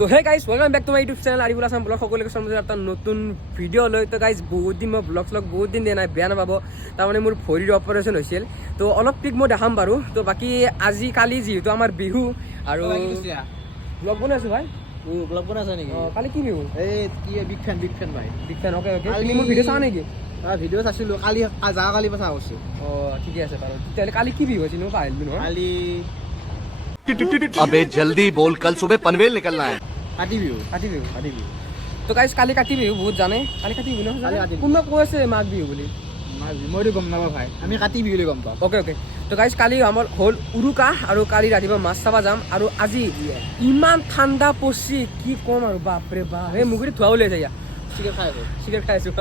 তো hey guys welcome back to my YouTube channel Ariful Hasan blog সকলোকে সম্বন্ধে এটা নতুন ভিডিঅ' লৈ তো গাইজ বহুত দিন মই ব্লগ বহুত দিন দিয়া নাই বেয়া নাপাব তাৰমানে মোৰ ভৰিৰ অপাৰেশ্যন হৈছিল তো অলপ পিক মই দেখাম বাৰু তো বাকী আজি কালি যিহেতু আমাৰ বিহু আৰু ব্লগ বনাই আছো ভাই ব্লগ বনাইছা নেকি কালি কি বিহু এই কি বিগ ফেন ভাই বিগ ফেন অ'কে অ'কে তুমি মোৰ ভিডিঅ' চাওঁ নেকি ভিডিঅ' চাইছিলোঁ কালি কালি পৰা চাই কৈছোঁ অঁ ঠিকে আছে বাৰু তেতিয়াহ'লে কালি কি বিহু আছিল মই পাহৰিলোঁ নহয় কালি अबे जल्दी बोल कल सुबह पनवेल निकलना है কাতি বিহু কাতি বিহু কাতি বিহু তো গাইজ কালি কাতি বিহু বহুত জানে কালি কাতি বিহু কালি কাতি বিহু। কোনোবা কৈ আছে মাঘ বিহু বুলি মইতো গম নাপাওঁ ভাই আমি কাতি বিহুলৈ গম পাওঁ অ'কে অ'কে তো গাইজ কালি আমাৰ হ'ল উৰুকা আৰু কালি ৰাতিপুৱা মাছ চাব যাম আৰু আজি ইমান ঠাণ্ডা পৰছি কি ক'ম আৰু বাপৰে বাপ সেই মুগুৰি ধোৱা ওলাই যায় চিকেন খাই আছোঁ চিকেন খাই আছোঁ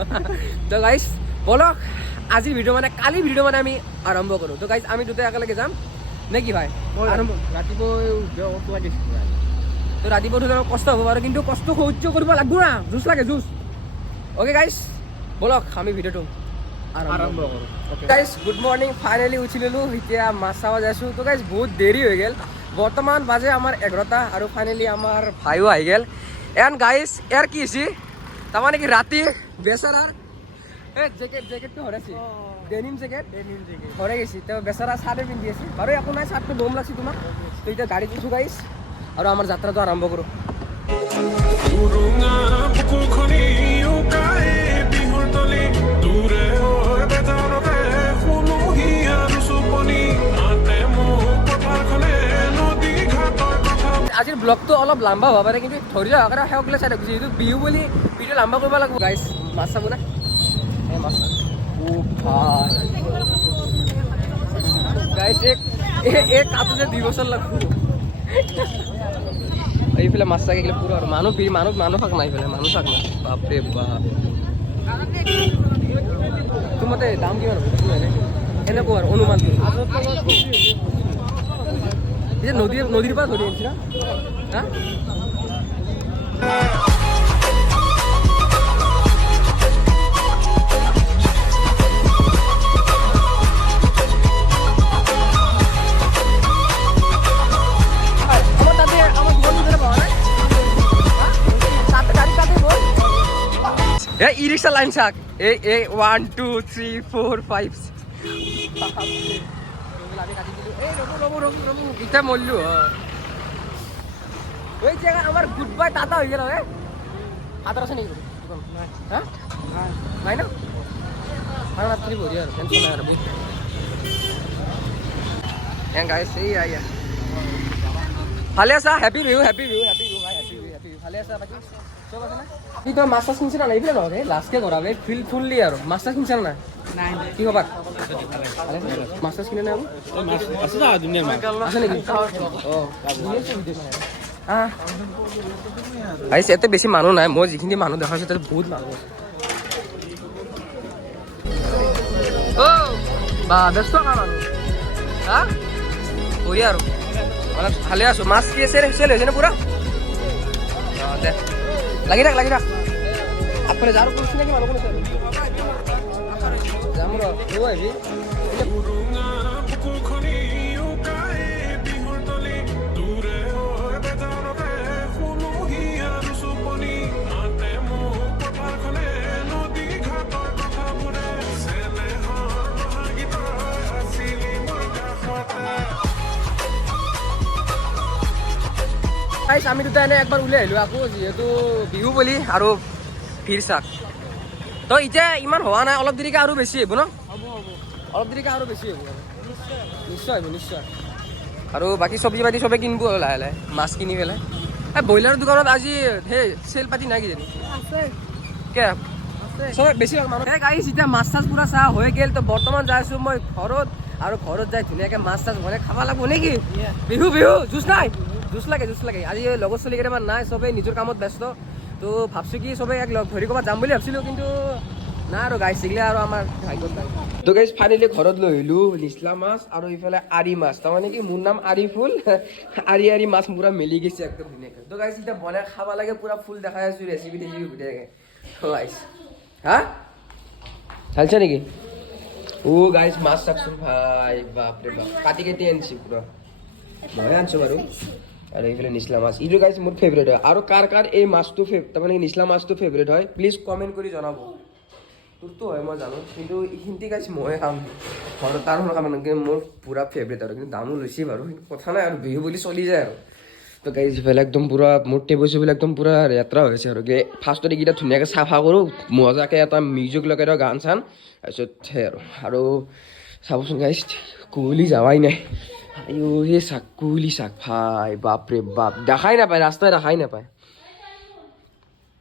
তো গাইজ বলক আজিৰ ভিডিঅ' মানে কালিৰ ভিডিঅ' মানে আমি আৰম্ভ কৰোঁ তো গাইজ আমি দুটাই একেলগে যাম নে কি ভাই আৰম্ভ ৰাতিপুৱা দিছোঁ তো ৰাতিপুৱা উঠিলে অলপ কষ্ট হ'ব বাৰু কিন্তু কষ্ট সহ্য কৰিব লাগিব না জুচ লাগে জুচ অ'কে গাইজ বলক আমি ভিডিঅ'টো আৰম্ভ কৰোঁ গাইজ গুড মৰ্ণিং ফাইনেলি উঠি ল'লোঁ এতিয়া মাছ চাব যাইছোঁ তো গাইজ বহুত দেৰি হৈ গ'ল বৰ্তমান বাজে আমাৰ 11টা আৰু ফাইনেলি আমাৰ ভাইও আহি গ'ল এণ্ড গাইজ ইয়াৰ কি হৈছে তাৰমানে কি ৰাতি বেচাৰাৰ এই জেকেটটো হৰাইছে ডেনিম জেকেট হৰাই গৈছে তেওঁ বেচাৰা চাৰ্টে পিন্ধি আছে বাৰু একো নাই চাৰ্টটো দম লাগছে তোমাক তো এতিয়া গাড়ীত উঠো গাইজ আৰু আমাৰ যাত্ৰাটো আৰম্ভ কৰোঁ আজিৰ ব্লগটো অলপ লম্বা হ'ব পাৰে কিন্তু ধৰি লওক আৰু সেৱকলৈ চাই থাকোঁ যিহেতু বিহু বুলি ভিডিঅ' লম্বা কৰিব লাগিব গাইজ মাছ চাব না এই মাছ গাইজ এক কাটোতে 2 বছৰ লাগব এইফালে মাছ চাই গেলে পুরো আর মানুষ থাক না এইফালে মানুষ থাক না বাপরে বাপ তোমাতে দাম কিমান হ'ব এনেকুৱা আৰু অনুমান এই নদীৰ পৰা ধৰি আনিছিলা হা এই ই ৰিক্সা লাইন চাক এই 1 2 3 4 5 ইটা মল্লু ওই জায়গা আমার গুড বাই টাটা হয়ে গেল হাতার আছে নাকি হ্যাঁ নাই না আর রাত্রি ভরি আর টেনশন নাই আর বুঝতে হ্যাঁ গাইস এই আইয়া ভালে আছা হ্যাপি ভিউ ভাই হ্যাপি ভিউ ভালে আছা বাকি চব আছে না কি তো মাছ কিনছ না এইফালে নহয় লাষ্টকে কৰাবে ফিল ফুললি আৰু মাছ কিনছ না নাই কি খবৰ মাছ কিনে না মাছ আছে না দুনিয়াৰ মাছ আছে নেকি আহিছে ইয়াতে বেছি মানুহ নাই মই যিখিনি মানুহ দেখাইছোঁ তাতে বহুত মানুহ আছে বা ব্যস্ত কা মানুহ হা বঢ়িয়া আৰু মানে ভালে আছোঁ মাছ কি আছে চেল হৈছে নে পুৰা দে লাগি থাক আগফালে যাৰ কৰিছে নেকি মানুহ কোনো যাম ৰ আহিবি আমি দুটা এনে একবাৰ ওলাই আহিলোঁ আকৌ যিহেতু বিহু বুলি আৰু ভিৰ চাক তো এতিয়া ইমান হোৱা নাই অলপ দেৰিকৈ আৰু বেছি আহিব ন অলপ দেৰিকৈ আৰু বেছি আহিব নিশ্চয় আহিব নিশ্চয় আৰু বাকী চব্জি পাতি চবে কিনিব লাহে লাহে মাছ কিনি পেলাই এই ব্ৰইলাৰৰ দোকানত আজি সেই চেল পাতি নাই কিজানি কে চবে বেছি মানুহ গাড়ী এতিয়া মাছ চাছ পূৰা চাহ হৈ গ'ল তো বৰ্তমান যাই আছোঁ মই ঘৰত আৰু ঘৰত যাই ধুনীয়াকৈ মাছ চাছ বনাই খাব লাগিব নেকি বিহু জুচ নাই জুচ লাগে আজি লগৰ চলি কেইটামান নাই চবেই নিজৰ কামত ব্যস্ত তো ভাবছোঁ কি চবেই এক লগ ধৰি ক'ৰবাত যাম বুলি ভাবছিলোঁ কিন্তু নাই আৰু গাই চিগিলে আৰু আমাৰ ভাগ্যত নাই তো গাইজ ফাইনেলি ঘৰত লৈ আহিলোঁ নিচলা মাছ আৰু ইফালে আৰি মাছ তাৰমানে কি মোৰ নাম আৰিফুল আৰি মাছ পুৰা মিলি গৈছে একদম ধুনীয়াকৈ তো গাইজ এতিয়া বনাই খাব লাগে পুৰা ফুল দেখাই আছোঁ ৰেচিপি গোটেই হা চালছে নেকি ও গাইজ মাছ চাকচোন ভাই বাপৰে বাপ কাটি কাটি আনিছোঁ পুৰা মই আনিছোঁ বাৰু আৰু এইফালে নিচলা মাছ এইটো গাইছ মোৰ ফেভৰেট হয় আৰু কাৰ কাৰ এই মাছটো তাৰমানে নিচলা মাছটো ফেভৰেট হয় প্লিজ কমেণ্ট কৰি জনাব তোৰতো হয় মই জানো কিন্তু এইখিনি গাইছ ময়ে খাম ঘৰত তাৰ খাম মোৰ পূৰা ফেভৰেট আৰু কিন্তু দামো লৈছে বাৰু কথা নাই আৰু বিহু বুলি চলি যায় আৰু তো গাইজ ইফালে একদম পূৰা মোৰ টেবুল চেবুল একদম পূৰা লেতেৰা হৈছে আৰু ফাৰ্ষ্টত এইকেইটা ধুনীয়াকৈ চাফা কৰোঁ মজাকৈ এটা মিউজিক লগাই দিওঁ গান চান তাৰপিছত সেই আৰু চাবচোন গাইজ কুঁৱলী যাৱাই নাই আইঅ সেই চাক কুঁৱলী চাক ভাই বাপৰে বাপ দেখাই নাপায় ৰাস্তাই দেখাই নাপায়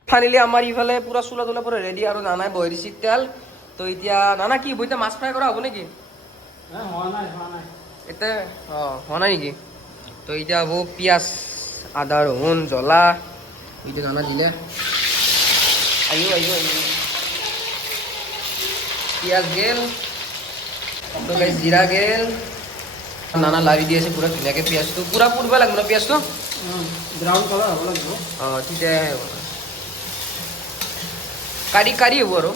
ফাইনেলি আমাৰ ইফালে পূৰা চোলা তোলা পূৰা ৰেডি আৰু নানাই বহি দিছে তেল তো এতিয়া নানা কি হ'ব এতিয়া মাছ ফ্ৰাই কৰা হ'ব নেকি এতিয়া অঁ হোৱা নাই নেকি তো এতিয়া হ'ব পিঁয়াজ আদা ৰহুন জ্বলা এইটো নানা দিলে আহিব পিঁয়াজ গেল তো গাইছ জিৰা গেল নানা লাৰি দি আছে পূৰা ধুনীয়াকৈ পিঁয়াজটো পূৰা পুৰিব লাগিব ন পিঁয়াজটো ব্ৰাউন কালাৰ হ'ব লাগিব অঁ তেতিয়াহে হ'ব কাৰি হ'ব আৰু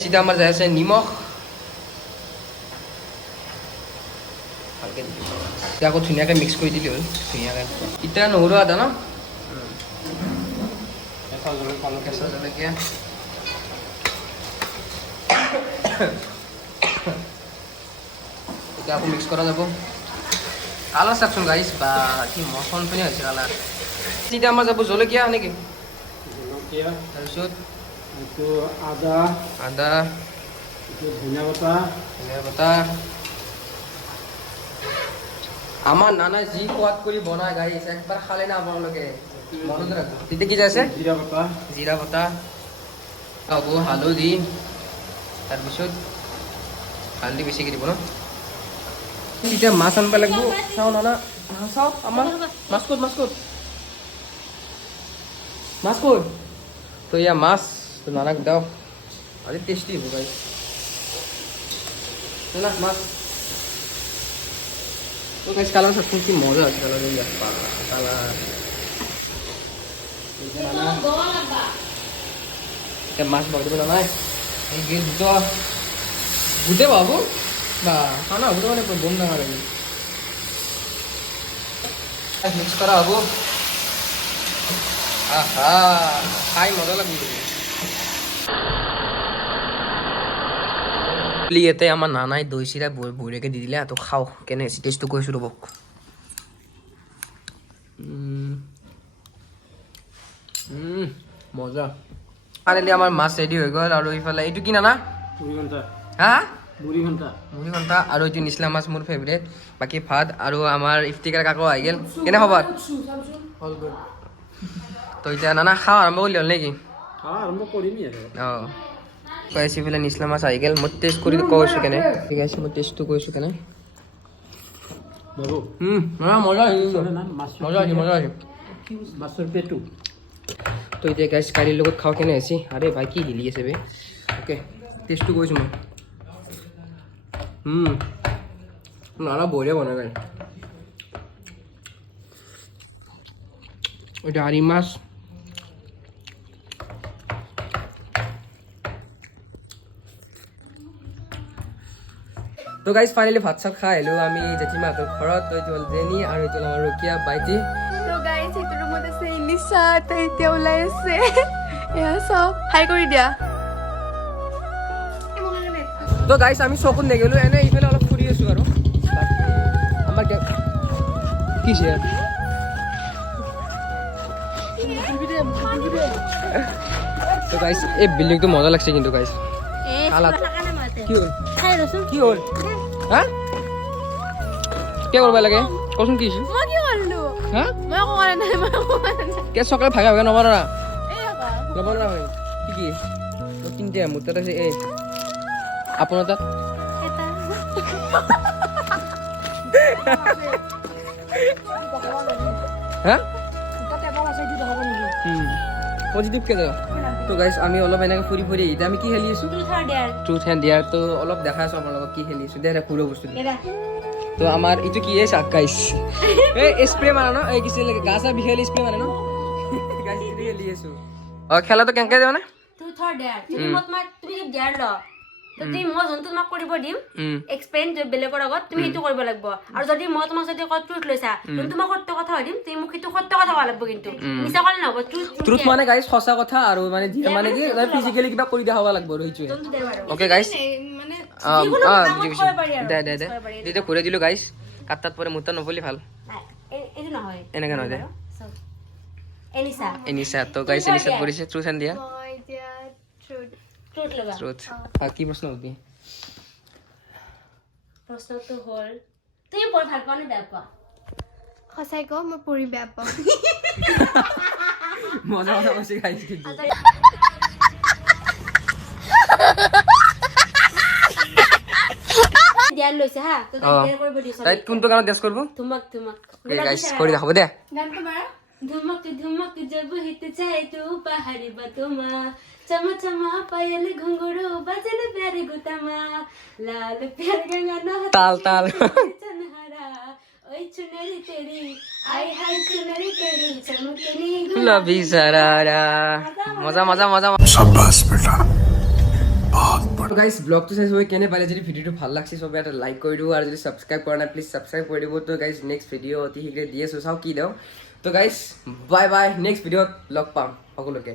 চিধা আমাৰ যাই আছে নিমখ ভালকৈ এতিয়া আকৌ ধুনীয়াকৈ মিক্স কৰি দিলে হ'ল ধুনীয়াকৈ এতিয়া নহৰু আদা ন কেঁচা জলকীয়া এতিয়া আকৌ মিক্স কৰা যাব কালাৰ চাওকচোন গাইছ বা কি মচনফনি হৈছে কালাৰ এতিয়া আমাৰ যাব জলকীয়া নেকি জলকীয়া তাৰপিছত এইটো আদা আদা এইটো ধনিয়া পাতা আমাৰ নানাই যি সোৱাদ কৰি বনায় গাইছ একবাৰ খালে না আপোনালোকে মনত ৰাখব তেতিয়া কি আছে জিৰা বটা হ'ব হালধি তাৰপিছত হালধি বেছিকৈ দিব ন এতিয়া মাছ আনিব লাগিব চাওঁ নানা চাওঁ আমাৰ মাছ ক'ত তো এয়া মাছ তো নানাক দাও আজি টেষ্টি হ'ব গাইছ না মাছ তো গাইছ কালাৰ চাচোন কি মজা আছে কালাৰ এতিয়া মাছ বহাই দিব নাই এই গেট দুটা গোটেই বাবু বা খানা হ'ব মানে বম ডাঙৰ লাগি মিক্স কৰা হ'ব আহা খাই মজা লাগিব ইয়াতে আমাৰ নানাই দৈ চিৰা বঢ়িয়াকৈ দি দিলে তো খাওঁ কেনে টেষ্টটো কৈছোঁ ৰ'বক মজা ফাইনেলি আমাৰ মাছ ৰেডি হৈ গ'ল আৰু ইফালে এইটো কি নানা হা মুড়ি ঘণ্টা আৰু এইটো নিচলা মাছ মোৰ ফেভৰেট বাকী ভাত আৰু আমাৰ ইফতিকাৰ কাকো আহি গ'ল কেনে খবৰ তো এতিয়া নানা খাওঁ আৰম্ভ কৰিলি হ'ল নেকি অঁ কৈ আছোঁ ইফালে নিচলা মাছ আহি গ'ল মই টেষ্ট কৰি কৈছোঁ কেনে ঠিক আছে মই টেষ্টটো কৈছোঁ কেনে মজা আহিছে মাছৰ পেটু তো এতিয়া গাইছ কাৰীৰ লগত খাওঁ কেনে আছে আৰে ভাই কি হিলি আছে বে অ'কে টেষ্টটো কৈছোঁ মই নানা বঢ়িয়া বনাই গাই এটা আৰি মাছ তো গাইজ ফাইনেলি ভাত চাত খাই আহিলোঁ আমি জেঠীমাহঁতৰ ঘৰত তো এইটো হ'ল জেনি আৰু এইটো হ'ল আমাৰ ৰকিয়া বাইটি তো গাইজ সেইটো ৰুমত আছে ইলিছা তো এতিয়া ওলাই আছে এয়া চব হাই কৰি দিয়া তো গাইজ আমি চকুত নেগেলোঁ এনে ইফালে অলপ ফুৰি আছোঁ আৰু আমাৰ কি তো গাইজ এই বিল্ডিংটো মজা লাগছে কিন্তু গাইজ কি হ'ল হা কিয় কৰিব লাগে কচোন কি মই কি কৰিলো হা মই একো কৰা নাই কে চকলেট ভাগে ভাগে নবনা না নবনা হয় কি তিনিটা মোৰ তাত আছে এই আপোনাৰ তাত হা পজিটিভকৈ যাওঁ তো গাইছ আমি অলপ এনেকৈ ফুৰি ফুৰি এতিয়া আমি কি খেলি আছোঁ ট্ৰুথ এণ্ড ডেয়াৰ তো অলপ দেখাই আছোঁ আপোনাৰ লগত কি খেলি আছোঁ দে ফুৰো বস্তু তো আমাৰ এইটো কি চাক গাইছ এই স্প্ৰে মাৰা ন এই কিছু গা চা বিষাইলে স্প্ৰে মাৰে ন গাইছ খেলি আছোঁ অঁ খেলাটো কেনেকৈ যাওঁ নে তুমি মই যোনটো তোমাক কৰিব দিম উম এক্সপ্লেইন বেলেগৰ আগত তুমি সেইটো কৰিব লাগিব আৰু যদি মই তোমাক যদি ট্ৰুথ লৈছা যোনটো মই সত্য কথা দিম তুমি মোক সেইটো সত্য কথা ক'ব লাগিব কিন্তু মিছা ক'লে নহ'ব ট্ৰুথ মানে গাইজ সঁচা কথা আৰু মানে মানে কি ফিজিকেলি কিবা কৰি দেখাব লাগিব আৰু সেইটোৱে যোনটো দেও আৰু ওকে গাইজ মানে দে দে দে তেতিয়া ঘূৰাই দিলোঁ গাইজ কাটাত পৰে মোৰ তাত নপলি ভাল এইটো নহয় এনেকে নহয় দে এনিছা এনিছা তো গাইজ এনিছাত পৰিছে ট্ৰুথ এণ্ড দিয়া মই এতিয়া ট্ৰুথ ট্ৰুথ লগা ট্ৰুথ কি প্ৰশ্ন সুধবি প্ৰশ্নটো হ'ল তুমি পঢ়ি ভাল পোৱা নে বেয়া পোৱা সঁচাই কওঁ মই পঢ়ি বেয়া পাওঁ মজা মজা কৈছে গাইজ কিন্তু ধ্যান লৈছে হা তো ধ্যান কৰিব দিছ তাই কোনটো গানত ডেন্স কৰিব ধুমক ধুমক গাইজ কৰি দেখাব দে গানটো মাৰা धुमक धुमक जब हित जाए तो पहाड़ी बतुमा चमा चमा पायल घुंघरू बजन प्यारे गुतमा लाल प्यार गंगा न ताल ताल चनहरा ओए चुनरी तेरी आई हाय चुनरी तेरी चमकनी लवी सरारा মজা মজা মজা शाबाश बेटा গাইজ ব্লগটো চাই সবাই কেনে পালে যদি ভিডিঅ'টো ভাল লাগছে সবাই এটা লাইক কৰি দিব আৰু যদি ছাবস্ক্ৰাইব কৰা নাই প্লিজ ছাবস্ক্ৰাইব কৰি দিব তো গাইজ নেক্সট ভিডিঅ' অতি শীঘ্ৰে দি আছোঁ চাওঁ কি দিওঁ তো গাইজ বাই বাই নেক্সট ভিডিঅ'ত লগ পাম সকলোকে